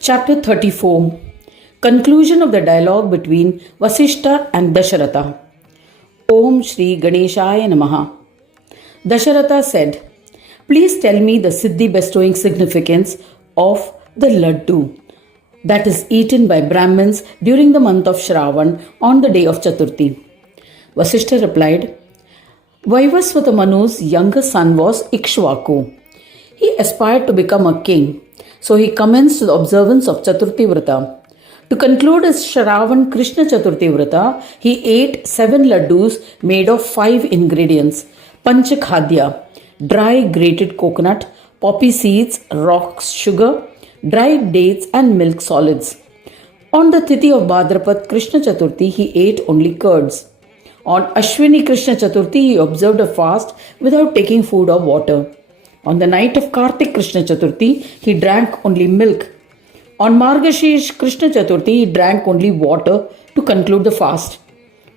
Chapter 34. Conclusion of the dialogue between Vasishta and Dasharatha. Om Shri Ganeshaya Namaha. Dasharatha said, "Please tell me the Siddhi bestowing significance of the laddu that is eaten by Brahmins during the month of Shravan on the day of Chaturthi." Vasishta replied, Vaivasvata Manu's younger son was Ikshvaku. He aspired to become a king, so he commenced the observance of Chaturthi Vrata. To conclude his Shravan Krishna Chaturthi Vrata, he ate 7 laddus made of 5 ingredients: Panchakhadya, dry grated coconut, poppy seeds, rocks sugar, dried dates and milk solids. On the Tithi of Bhadrapad Krishna Chaturthi, he ate only curds. On Ashwini Krishna Chaturthi, he observed a fast without taking food or water. On the night of Kartik Krishna Chaturthi, he drank only milk. On Margashish Krishna Chaturthi, he drank only water to conclude the fast.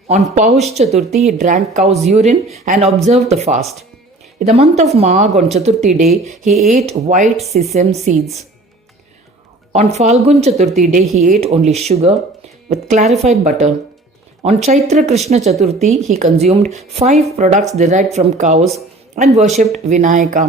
On Paush Chaturthi, he drank cow's urine and observed the fast. In the month of Magh, on Chaturthi day, he ate white sesame seeds. On Falgun Chaturthi day, he ate only sugar with clarified butter. On Chaitra Krishna Chaturthi, he consumed 5 products derived from cows and worshipped Vinayaka.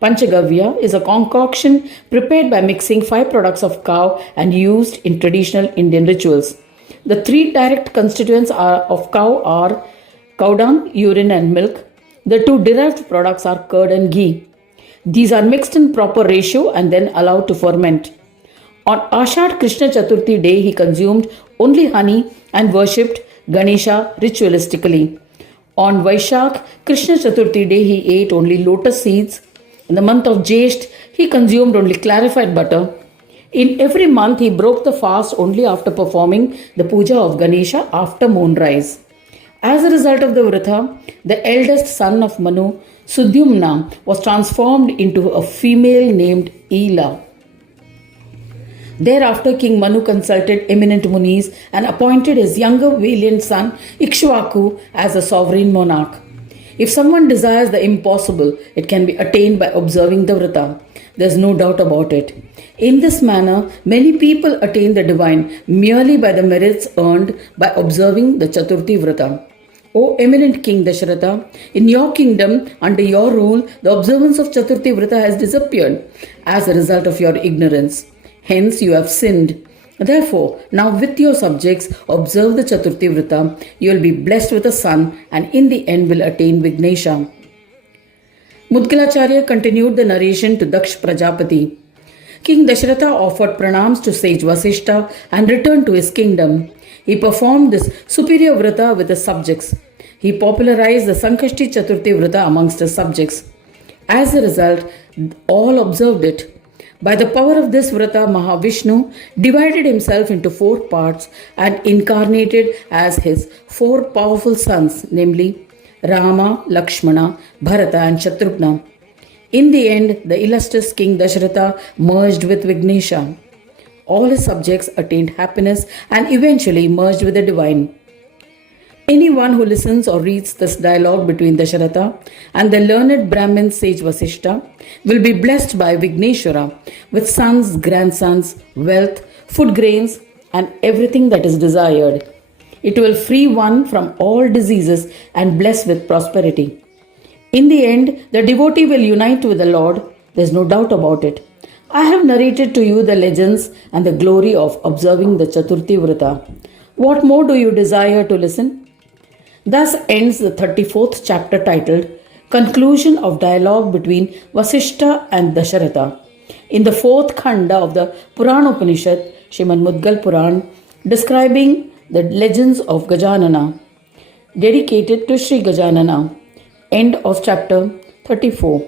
Panchagavya is a concoction prepared by mixing 5 products of cow and used in traditional Indian rituals. The 3 direct constituents of cow are cow dung, urine and milk. The 2 derived products are curd and ghee. These are mixed in proper ratio and then allowed to ferment. On Ashad Krishna Chaturthi day, he consumed only honey and worshipped Ganesha ritualistically. On Vaishakh Krishna Chaturthi day, he ate only lotus seeds. In the month of Jesht, he consumed only clarified butter. In every month, he broke the fast only after performing the puja of Ganesha after moonrise. As a result of the vratha, the eldest son of Manu, Sudyumna, was transformed into a female named Ela. Thereafter, King Manu consulted eminent munis and appointed his younger valiant son Ikshvaku as a sovereign monarch. If someone desires the impossible, it can be attained by observing the vrata. There is no doubt about it. In this manner, many people attain the divine merely by the merits earned by observing the Chaturthi vrata. O eminent King Dasharatha, in your kingdom, under your rule, the observance of Chaturthi vrata has disappeared as a result of your ignorance. Hence, you have sinned. Therefore, now with your subjects, observe the Chaturthi vrata. You will be blessed with a son and in the end will attain Vignesha. Mudgalacharya continued the narration to Daksh Prajapati. King Dasharatha offered pranams to sage Vasishta and returned to his kingdom. He performed this superior vrata with his subjects. He popularized the Sankashti Chaturthi vrata amongst his subjects. As a result, all observed it. By the power of this vrata, Mahavishnu divided himself into 4 parts and incarnated as his 4 powerful sons, namely Rama, Lakshmana, Bharata and Shatrughna. In the end, the illustrious King Dasharatha merged with Vignesha. All his subjects attained happiness and eventually merged with the divine. Anyone who listens or reads this dialogue between Dasharatha and the learned Brahmin sage Vasishta will be blessed by Vigneshwara with sons, grandsons, wealth, food grains and everything that is desired. It will free one from all diseases and bless with prosperity. In the end, the devotee will unite with the Lord. There is no doubt about it. I have narrated to you the legends and the glory of observing the Chaturthi Vrata. What more do you desire to listen? Thus ends the 34th chapter titled Conclusion of Dialogue between Vasishta and Dasharatha. In the 4th Khanda of the Purana Upanishad, Srimad Mudgal Puran, describing the legends of Gajanana, dedicated to Sri Gajanana. End of chapter 34.